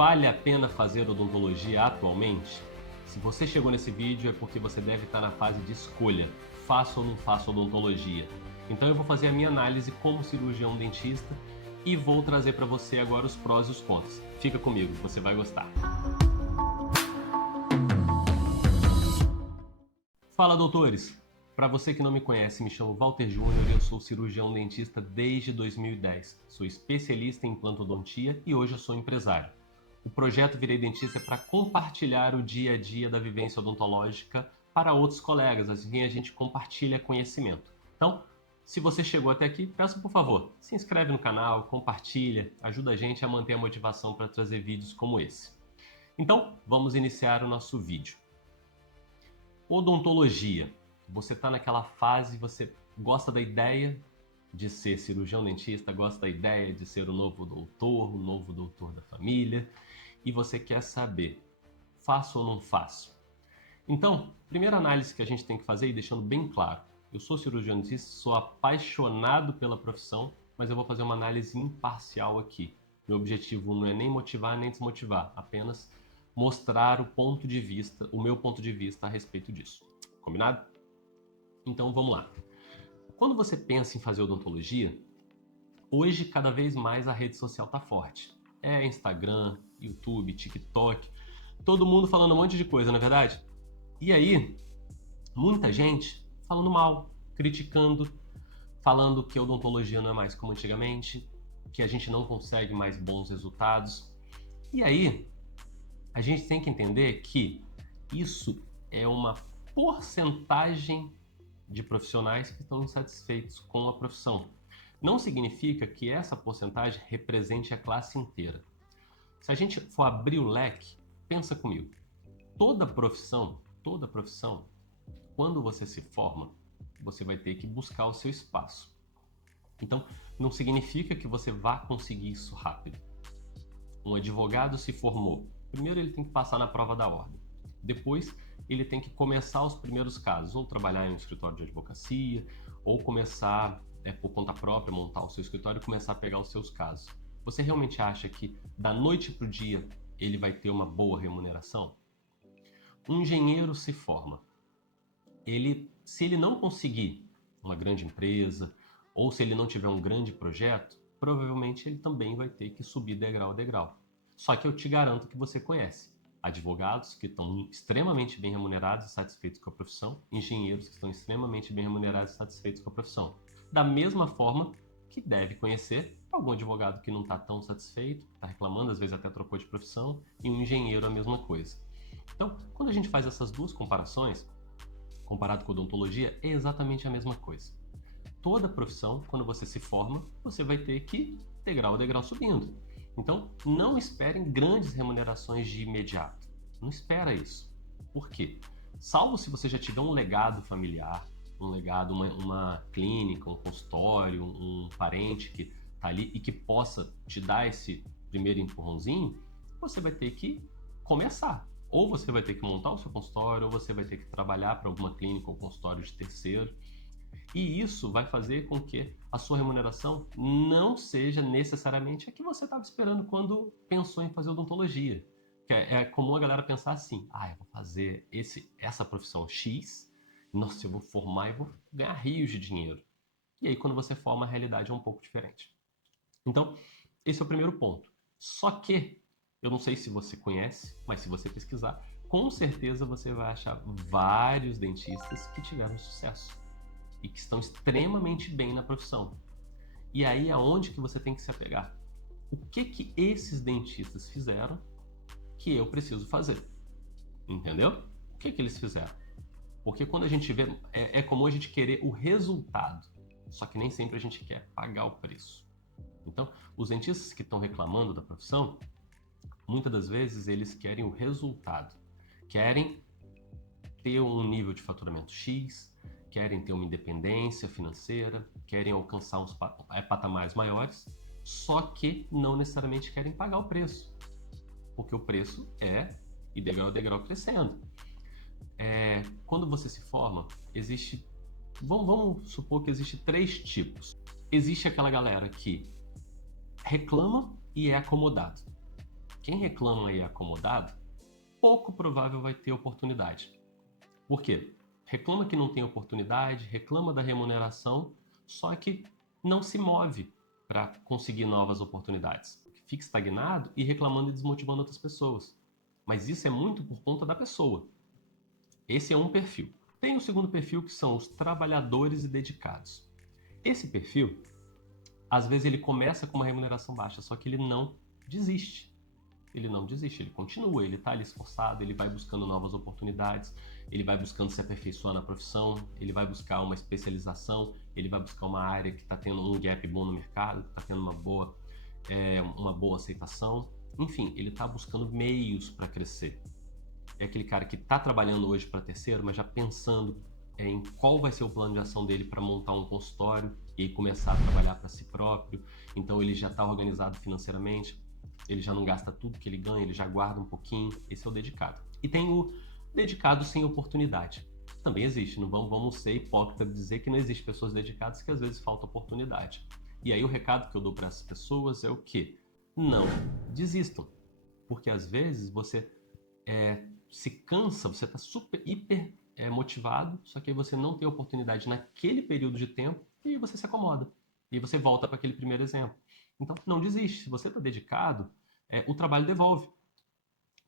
Vale a pena fazer odontologia atualmente? Se você chegou nesse vídeo é porque você deve estar na fase de escolha, faço ou não faço odontologia. Então eu vou fazer a minha análise como cirurgião dentista e vou trazer para você agora os prós e os contras. Fica comigo, você vai gostar. Fala, doutores! Para você que não me conhece, me chamo Walter Júnior e eu sou cirurgião dentista desde 2010. Sou especialista em implantodontia e hoje eu sou empresário. O projeto Virei Dentista é para compartilhar o dia a dia da vivência odontológica para outros colegas, assim a gente compartilha conhecimento. Então, se você chegou até aqui, peço por favor, se inscreve no canal, compartilha, ajuda a gente a manter a motivação para trazer vídeos como esse. Então, vamos iniciar o nosso vídeo. Odontologia. Você está naquela fase, você gosta da ideia de ser cirurgião dentista, gosta da ideia de ser o novo doutor da família, e você quer saber, faço ou não faço? Então, primeira análise que a gente tem que fazer, e deixando bem claro, eu sou cirurgião dentista, sou apaixonado pela profissão, mas eu vou fazer uma análise imparcial aqui. Meu objetivo não é nem motivar nem desmotivar, apenas mostrar o meu ponto de vista a respeito disso. Combinado? Então vamos lá. Quando você pensa em fazer odontologia, hoje cada vez mais a rede social está forte. É Instagram, YouTube, TikTok, todo mundo falando um monte de coisa, não é verdade? E aí, muita gente falando mal, criticando, falando que a odontologia não é mais como antigamente, que a gente não consegue mais bons resultados. E aí, a gente tem que entender que isso é uma porcentagem de profissionais que estão insatisfeitos com a profissão. Não significa que essa porcentagem represente a classe inteira. Se a gente for abrir o leque, pensa comigo. Toda profissão, quando você se forma, você vai ter que buscar o seu espaço. Então, não significa que você vá conseguir isso rápido. Um advogado se formou. Primeiro ele tem que passar na prova da ordem. Depois ele tem que começar os primeiros casos, ou trabalhar em um escritório de advocacia, ou começar por conta própria, montar o seu escritório e começar a pegar os seus casos. Você realmente acha que da noite para o dia ele vai ter uma boa remuneração? Um engenheiro se forma. Se ele não conseguir uma grande empresa, ou se ele não tiver um grande projeto, provavelmente ele também vai ter que subir degrau a degrau. Só que eu te garanto que você conhece advogados que estão extremamente bem remunerados e satisfeitos com a profissão, engenheiros que estão extremamente bem remunerados e satisfeitos com a profissão. Da mesma forma que deve conhecer algum advogado que não está tão satisfeito, está reclamando, às vezes até trocou de profissão, e um engenheiro a mesma coisa. Então, quando a gente faz essas duas comparações, comparado com a odontologia, é exatamente a mesma coisa. Toda profissão, quando você se forma, você vai ter que degrau a degrau subindo. Então, não esperem grandes remunerações de imediato. Não espera isso. Por quê? Salvo se você já tiver um legado familiar, um legado, uma clínica, um consultório, um parente que está ali e que possa te dar esse primeiro empurrãozinho, você vai ter que começar. Ou você vai ter que montar o seu consultório, ou você vai ter que trabalhar para alguma clínica ou consultório de terceiro. E isso vai fazer com que a sua remuneração não seja necessariamente a que você estava esperando quando pensou em fazer odontologia. Que é comum a galera pensar assim, eu vou fazer essa profissão X, nossa, eu vou formar e vou ganhar rios de dinheiro. E aí quando você forma, a realidade é um pouco diferente. Então, esse é o primeiro ponto. Só que, eu não sei se você conhece, mas se você pesquisar, com certeza você vai achar vários dentistas que tiveram sucesso e que estão extremamente bem na profissão. E aí aonde que você tem que se apegar? O que esses dentistas fizeram que eu preciso fazer? Entendeu? O que eles fizeram? Porque quando a gente vê, é comum a gente querer o resultado, só que nem sempre a gente quer pagar o preço. Então, os dentistas que estão reclamando da profissão, muitas das vezes eles querem o resultado, querem ter um nível de faturamento X, querem ter uma independência financeira, querem alcançar uns patamares maiores, só que não necessariamente querem pagar o preço, porque o preço é e degrau a degrau crescendo. Quando você se forma, vamos supor que existe 3 tipos. Existe aquela galera que reclama e é acomodado. Quem reclama e é acomodado, pouco provável vai ter oportunidade. Por quê? Reclama que não tem oportunidade, reclama da remuneração, só que não se move para conseguir novas oportunidades. Fica estagnado e reclamando e desmotivando outras pessoas. Mas isso é muito por conta da pessoa. Esse é um perfil. Tem o segundo perfil, que são os trabalhadores e dedicados. Esse perfil, às vezes ele começa com uma remuneração baixa, só que ele não desiste. Ele não desiste, ele continua, ele está ali esforçado, ele vai buscando novas oportunidades, ele vai buscando se aperfeiçoar na profissão, ele vai buscar uma especialização, ele vai buscar uma área que está tendo um gap bom no mercado, que está tendo uma boa aceitação. Enfim, ele está buscando meios para crescer. É aquele cara que está trabalhando hoje para terceiro, mas já pensando em qual vai ser o plano de ação dele para montar um consultório e começar a trabalhar para si próprio. Então ele já está organizado financeiramente, ele já não gasta tudo que ele ganha, ele já guarda um pouquinho. Esse é o dedicado. E tem o dedicado sem oportunidade. Também existe, não vamos ser hipócritas de dizer que não existe pessoas dedicadas, que às vezes falta oportunidade. E aí o recado que eu dou para essas pessoas é o quê? Não desistam, porque às vezes você se cansa, você está super, hiper motivado, só que aí você não tem oportunidade naquele período de tempo e você se acomoda. E você volta para aquele primeiro exemplo. Então, não desiste. Se você está dedicado, o trabalho devolve.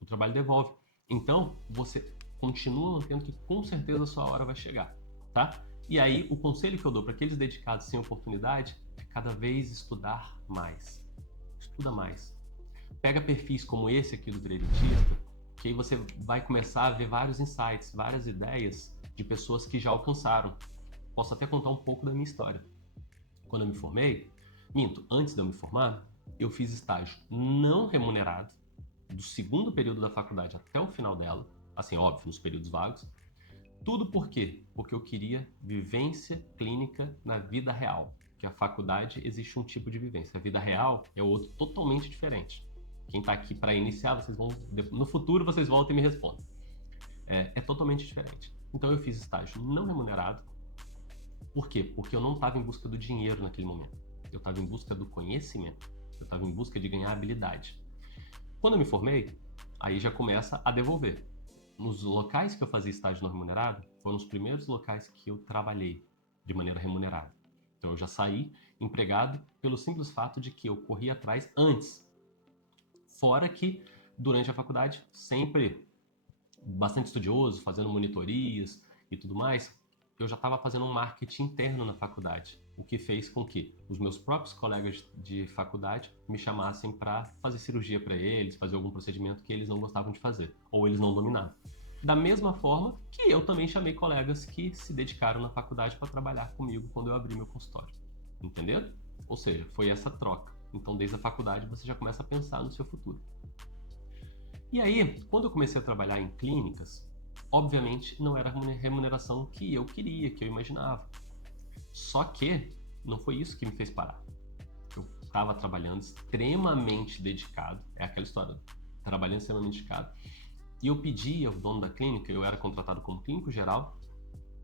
O trabalho devolve. Então, você continua mantendo que com certeza a sua hora vai chegar, tá? E aí, o conselho que eu dou para aqueles dedicados sem oportunidade é cada vez estudar mais. Estuda mais. Pega perfis como esse aqui do Direitista, que aí você vai começar a ver vários insights, várias ideias de pessoas que já alcançaram. Posso até contar um pouco da minha história. Quando eu me formei, antes de eu me formar, eu fiz estágio não remunerado, do segundo período da faculdade até o final dela, assim, óbvio, nos períodos vagos. Tudo por quê? Porque eu queria vivência clínica na vida real. Porque a faculdade existe um tipo de vivência. A vida real é outro totalmente diferente. Quem está aqui para iniciar, no futuro vocês voltam e me respondem. É totalmente diferente. Então eu fiz estágio não remunerado. Por quê? Porque eu não estava em busca do dinheiro naquele momento. Eu estava em busca do conhecimento. Eu estava em busca de ganhar habilidade. Quando eu me formei, aí já começa a devolver. Nos locais que eu fazia estágio não remunerado, foram os primeiros locais que eu trabalhei de maneira remunerada. Então eu já saí empregado pelo simples fato de que eu corri atrás antes. Fora que, durante a faculdade, sempre bastante estudioso, fazendo monitorias e tudo mais, eu já estava fazendo um marketing interno na faculdade, o que fez com que os meus próprios colegas de faculdade me chamassem para fazer cirurgia para eles, fazer algum procedimento que eles não gostavam de fazer, ou eles não dominavam. Da mesma forma que eu também chamei colegas que se dedicaram na faculdade para trabalhar comigo quando eu abri meu consultório. Entenderam? Ou seja, foi essa troca. Então, desde a faculdade, você já começa a pensar no seu futuro. E aí, quando eu comecei a trabalhar em clínicas, obviamente não era a remuneração que eu queria, que eu imaginava. Só que não foi isso que me fez parar. Eu estava trabalhando extremamente dedicado, é aquela história, trabalhando extremamente dedicado, e eu pedia ao dono da clínica, eu era contratado como clínico geral,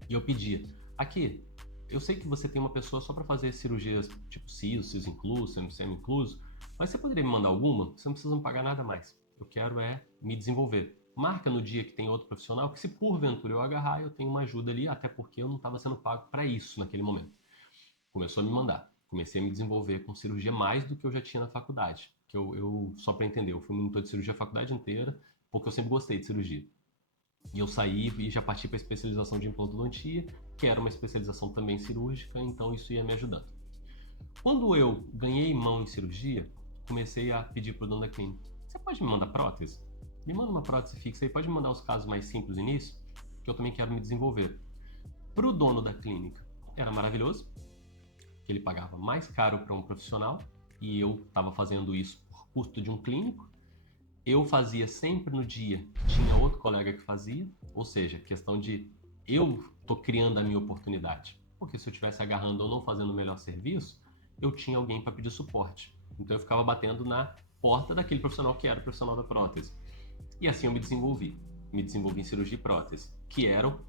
e eu pedia, aqui, eu sei que você tem uma pessoa só para fazer cirurgias tipo siso incluso, semi-incluso, mas você poderia me mandar alguma? Você não precisa me pagar nada mais. Eu quero me desenvolver. Marca no dia que tem outro profissional, que se porventura eu agarrar, eu tenho uma ajuda ali, até porque eu não estava sendo pago para isso naquele momento. Começou a me mandar. Comecei a me desenvolver com cirurgia mais do que eu já tinha na faculdade. Que só para entender, eu fui monitor de cirurgia a faculdade inteira, porque eu sempre gostei de cirurgia. E eu saí e já parti para a especialização de implantodontia, que era uma especialização também cirúrgica, então isso ia me ajudando. Quando eu ganhei mão em cirurgia, comecei a pedir para o dono da clínica, você pode me mandar prótese? Me manda uma prótese fixa aí, pode me mandar os casos mais simples no início, que eu também quero me desenvolver. Para o dono da clínica, era maravilhoso, que ele pagava mais caro para um profissional, e eu estava fazendo isso por custo de um clínico. Eu fazia sempre no dia, tinha outro colega que fazia, ou seja, questão de eu tô criando a minha oportunidade. Porque se eu estivesse agarrando ou não fazendo o melhor serviço, eu tinha alguém para pedir suporte. Então eu ficava batendo na porta daquele profissional que era o profissional da prótese. E assim eu me desenvolvi. Me desenvolvi em cirurgia e prótese, que eram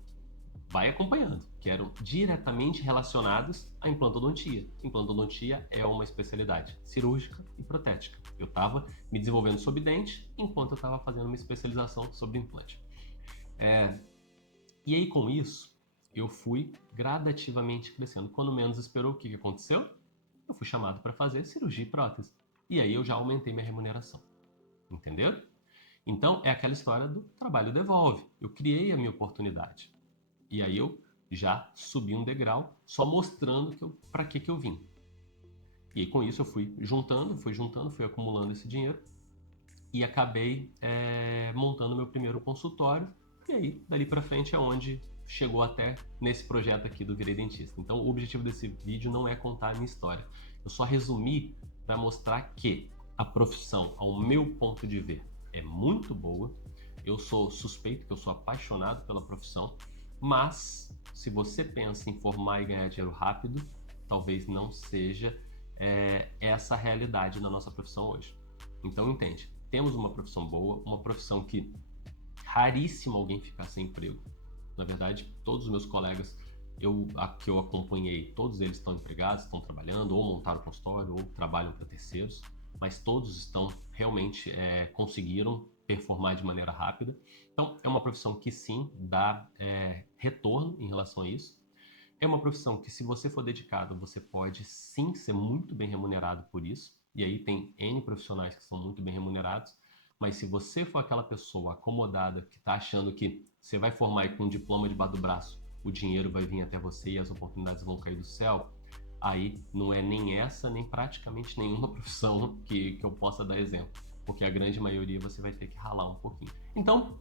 vai acompanhando, que eram diretamente relacionados à implantodontia. Implantodontia é uma especialidade cirúrgica e protética. Eu estava me desenvolvendo sobre dente, enquanto eu estava fazendo uma especialização sobre implante. E aí, com isso, eu fui gradativamente crescendo. Quando menos esperou, o que aconteceu? Eu fui chamado para fazer cirurgia e prótese. E aí eu já aumentei minha remuneração. Entenderam? Então, é aquela história do trabalho devolve. Eu criei a minha oportunidade. E aí eu já subi um degrau, só mostrando para que eu vim. E aí, com isso eu fui juntando, fui acumulando esse dinheiro e acabei montando meu primeiro consultório. E aí, dali para frente é onde chegou até nesse projeto aqui do Virei Dentista. Então, o objetivo desse vídeo não é contar a minha história. Eu só resumi para mostrar que a profissão, ao meu ponto de ver, é muito boa. Eu sou suspeito, que eu sou apaixonado pela profissão, mas se você pensa em formar e ganhar dinheiro rápido, talvez não seja essa a realidade na nossa profissão hoje. Então entende, temos uma profissão boa, uma profissão que raríssimo alguém ficar sem emprego. Na verdade, todos os meus colegas que eu acompanhei, todos eles estão empregados, estão trabalhando, ou montaram consultório, ou trabalham para terceiros, mas todos estão realmente conseguiram performar de maneira rápida. Então, é uma profissão que sim, dá retorno em relação a isso. É uma profissão que, se você for dedicado, você pode sim ser muito bem remunerado por isso. E aí tem N profissionais que são muito bem remunerados. Mas se você for aquela pessoa acomodada que está achando que você vai formar e com um diploma debaixo do braço, o dinheiro vai vir até você e as oportunidades vão cair do céu, aí não é nem essa, nem praticamente nenhuma profissão que eu possa dar exemplo. Porque a grande maioria você vai ter que ralar um pouquinho. Então,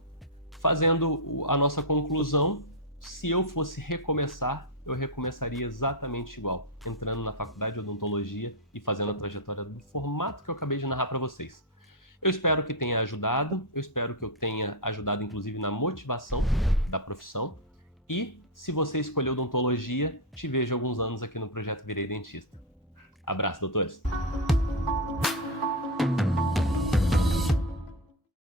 fazendo a nossa conclusão, se eu fosse recomeçar, eu recomeçaria exatamente igual, entrando na faculdade de odontologia e fazendo a trajetória do formato que eu acabei de narrar para vocês. Eu espero que tenha ajudado, eu espero que eu tenha ajudado inclusive na motivação da profissão. E se você escolheu odontologia, te vejo alguns anos aqui no projeto Virei Dentista. Abraço, doutores!